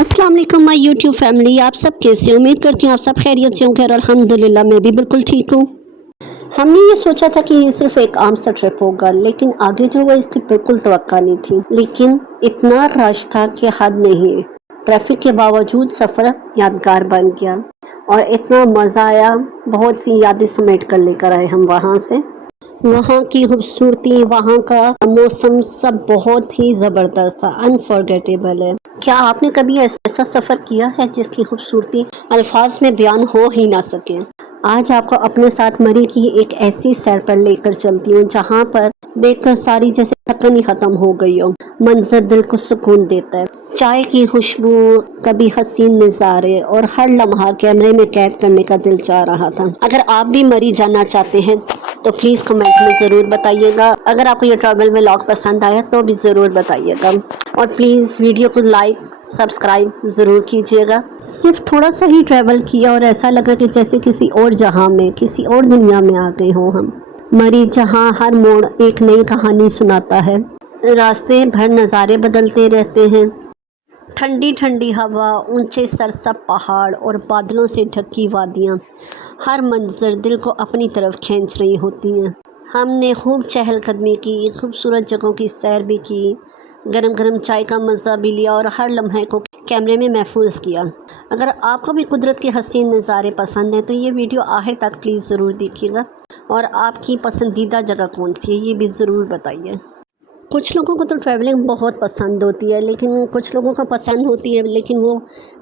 अस्सलाम वालेकुम my YouTube family. आप सब कैसे? उम्मीद करती हूँ आप सब खैरियत से होंगे और अल्हम्दुलिल्लाह मैं भी बिल्कुल ठीक हूँ। हमने ये सोचा था कि ये सिर्फ एक आम सा ट्रिप होगा, लेकिन आगे जो हुआ इसकी बिल्कुल तवक्का नहीं थी। लेकिन इतना रश था कि हद नहीं। ट्रैफिक के बावजूद सफ़र यादगार बन गया और इतना मज़ा आया, बहुत सी यादें समेट कर लेकर आए हम वहाँ से। वहाँ की खूबसूरती, वहाँ का मौसम सब बहुत ही ज़बरदस्त था, अनफॉरगेटेबल है। क्या आपने कभी ऐसा सफ़र किया है जिसकी खूबसूरती अल्फाज में बयान हो ही ना सके? आज आपको अपने साथ मरी की एक ऐसी सैर पर लेकर चलती हूँ जहाँ पर देखकर सारी जैसे थकन ही ख़त्म हो गई हो। मंजर दिल को सुकून देता है। चाय की खुशबू, कभी हसीन नज़ारे और हर लम्हा कैमरे में कैद करने का दिल चाह रहा था। अगर आप भी मरी जाना चाहते हैं तो प्लीज़ कमेंट में ज़रूर बताइएगा। अगर आपको ये ट्रैवल व्लॉग पसंद आया तो भी ज़रूर बताइएगा और प्लीज़ वीडियो को लाइक सब्सक्राइब ज़रूर कीजिएगा। सिर्फ थोड़ा सा ही ट्रैवल किया और ऐसा लगा कि जैसे किसी और जहां में, किसी और दुनिया में आ गए हों हम। मरी जहां हर मोड़ एक नई कहानी सुनाता है, रास्ते भर नज़ारे बदलते रहते हैं। ठंडी ठंडी हवा, ऊंचे सरसब पहाड़ और बादलों से ढकी वादियाँ, हर मंजर दिल को अपनी तरफ खींच रही होती हैं। हमने खूब चहलकदमी की, खूबसूरत जगहों की सैर भी की, गरम गरम चाय का मज़ा भी लिया और हर लम्हे को कैमरे में महफूज किया। अगर आपको भी कुदरत के हसीन नज़ारे पसंद हैं तो ये वीडियो आखिर तक प्लीज़ ज़रूर देखिएगा और आपकी पसंदीदा जगह कौन सी है ये भी ज़रूर बताइए। कुछ लोगों को तो ट्रैवलिंग बहुत पसंद होती है, लेकिन कुछ लोगों को पसंद होती है लेकिन वो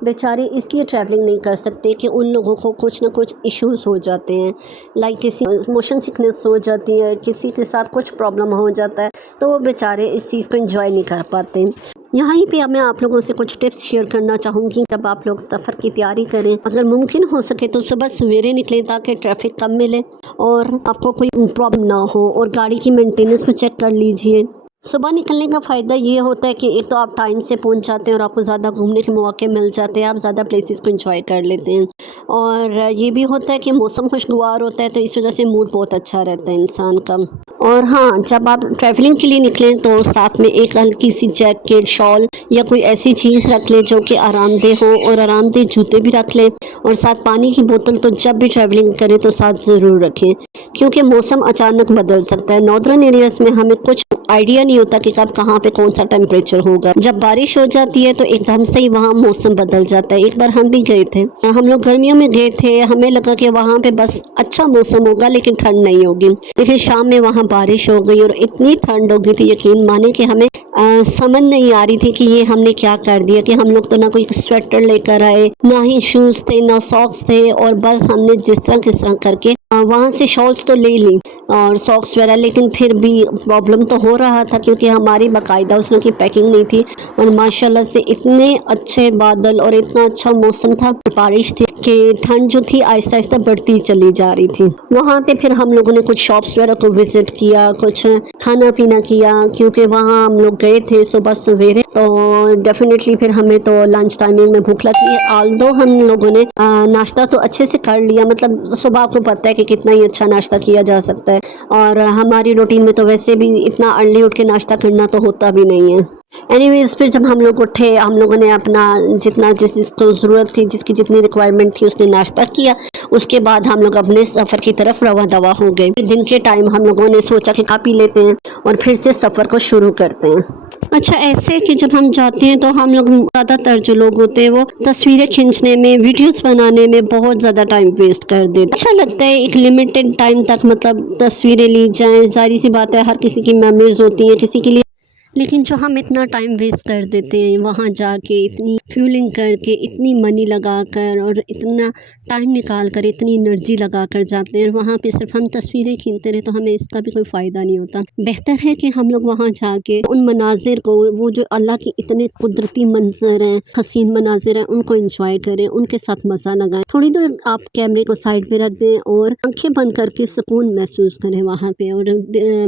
बेचारे इसलिए ट्रैवलिंग नहीं कर सकते कि उन लोगों को कुछ ना कुछ इश्यूज़ हो जाते हैं, लाइक किसी मोशन सिकनेस हो जाती है, किसी के साथ कुछ प्रॉब्लम हो जाता है, तो वो बेचारे इस चीज़ को एंजॉय नहीं कर पाते। यहाँ पे मैं आप लोगों से कुछ टिप्स शेयर करना चाहूँगी। जब आप लोग सफ़र की तैयारी करें, अगर मुमकिन हो सके तो सुबह सवेरे निकलें ताकि ट्रैफिक कम मिले और आपको कोई प्रॉब्लम ना हो, और गाड़ी की मेंटेनेंस को चेक कर लीजिए। सुबह निकलने का फ़ायदा ये होता है कि एक तो आप टाइम से पहुंच जाते हैं और आपको ज़्यादा घूमने के मौके मिल जाते हैं, आप ज़्यादा प्लेसेस को एंजॉय कर लेते हैं, और ये भी होता है कि मौसम खुशगवार होता है तो इस वजह से मूड बहुत अच्छा रहता है इंसान का। और हाँ, जब आप ट्रैवलिंग के लिए निकलें तो साथ में एक हल्की सी जैकेट, शॉल या कोई ऐसी चीज़ रख लें जो कि आरामदेह हो, और आरामदेह जूते भी रख लें, और साथ पानी की बोतल तो जब भी ट्रैवलिंग करें तो साथ ज़रूर रखें, क्योंकि मौसम अचानक बदल सकता है। नॉर्दर्न एरियाज़ में हमें कुछ आइडिया नहीं होता कि कब कहाँ पे कौन सा टेम्परेचर होगा। जब बारिश हो जाती है तो एकदम से ही वहाँ मौसम बदल जाता है। एक बार हम भी गए थे, हम लोग गर्मियों में गए थे, हमें लगा कि वहाँ पे बस अच्छा मौसम होगा लेकिन ठंड नहीं होगी, लेकिन शाम में वहाँ बारिश हो गई और इतनी ठंड हो गई थी, यकीन माने कि हमें समझ नहीं आ रही थी कि ये हमने क्या कर दिया, कि हम लोग तो ना कोई स्वेटर लेकर आए, ना ही शूज़ थे, ना सॉक्स थे, और बस हमने जिस तरह किस तरह करके वहाँ से शॉल्स तो ले ली और सॉक्स वगैरह, लेकिन फिर भी प्रॉब्लम तो हो रहा था क्योंकि हमारी बाकायदा उस तरह की पैकिंग नहीं थी। और माशाल्लाह से इतने अच्छे बादल और इतना अच्छा मौसम था, बारिश थी कि ठंड जो थी आहिस्ता आहिस्ता बढ़ती चली जा रही थी। वहाँ पे फिर हम लोगों ने कुछ शॉप्स वगैरह को विज़िट किया, कुछ खाना पीना किया, क्योंकि वहाँ हम लोग गए थे सुबह सवेरे, तो डेफिनेटली फिर हमें तो लंच टाइमिंग में भूख लगी है। आल्दो हम लोगों ने नाश्ता तो अच्छे से कर लिया, मतलब सुबह आपको पता है कि कितना ही अच्छा नाश्ता किया जा सकता है, और हमारी रूटीन में तो वैसे भी इतना अर्ली उठ के नाश्ता करना तो होता भी नहीं है। एनीवेज, फिर जब हम लोग उठे, हम लोगों ने अपना जितना जिसको ज़रूरत थी, जिसकी जितनी रिक्वायरमेंट थी उसने नाश्ता किया। उसके बाद हम लोग अपने सफ़र की तरफ रवा दवा हो गए। दिन के टाइम हम लोगों ने सोचा कि खा पी लेते हैं और फिर से सफ़र को शुरू करते हैं। अच्छा, ऐसे कि जब हम जाते हैं तो हम लोग ज़्यादातर जो लोग होते हैं वो तस्वीरें खींचने में, वीडियोस बनाने में बहुत ज़्यादा टाइम वेस्ट कर देते हैं। अच्छा लगता है एक लिमिटेड टाइम तक मतलब तस्वीरें ली जाएं, जाहिर सी बात है हर किसी की मेमोरीज होती हैं किसी के लिए, लेकिन जो हम इतना टाइम वेस्ट कर देते हैं वहाँ जाके, इतनी फ्यूलिंग करके, इतनी मनी लगा कर और इतना टाइम निकाल कर, इतनी एनर्जी लगा कर जाते हैं, और वहाँ पे सिर्फ हम तस्वीरें खींचते रहे तो हमें इसका भी कोई फ़ायदा नहीं होता। बेहतर है कि हम लोग वहाँ जाके उन मनाजिर को, वो जो अल्लाह के इतने कुदरती मंजर हैं, हसीन मनाजिर हैं, उनको इंजॉय करें, उनके साथ मज़ा लगाएं। थोड़ी देर आप कैमरे को साइड पे रख दें और आंखें बंद करके सुकून महसूस करें वहाँ पे, और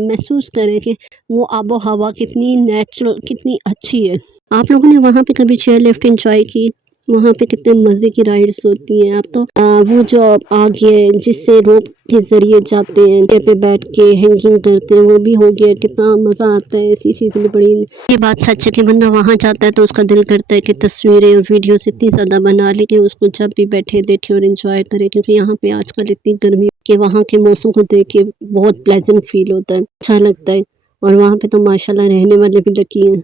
महसूस करें कि वो आबो हवा कितनी नेचुरल, कितनी अच्छी है। आप लोगों ने वहाँ पे कभी चेयर लिफ्ट एंजॉय की? वहाँ पे कितने मज़े की राइड्स होती हैं। अब तो वो जो आगे जिससे रोप के ज़रिए जाते हैं, जगह पे बैठ के हैंगिंग करते हैं, वो भी हो गया। कितना मज़ा आता है ऐसी चीज़ें में। बड़ी ये बात सच है कि बंदा वहाँ जाता है तो उसका दिल करता है कि तस्वीरें और वीडियोस इतनी ज़्यादा बना ले कि उसको जब भी बैठे देखे और एंजॉय करे, क्योंकि यहाँ पे आजकल इतनी गर्मी कि वहाँ के मौसम को देख के बहुत प्लेजेंट फील होता है, अच्छा लगता है। और वहाँ पे तो माशाल्लाह रहने वाले भी लकी हैं।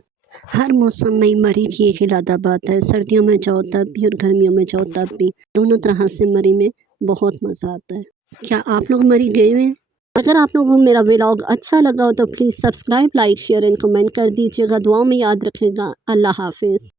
हर मौसम में मरी की एक ही लादा बात है, सर्दियों में जाओ तब भी और गर्मियों में जाओ तब भी, दोनों तरह से मरी में बहुत मज़ा आता है। क्या आप लोग मरी गए हुए हैं? अगर आप लोगों को मेरा व्लॉग अच्छा लगा हो तो please subscribe, like, share and comment कर दीजिएगा। दुआओं में याद रखेगा। अल्लाह हाफिज़।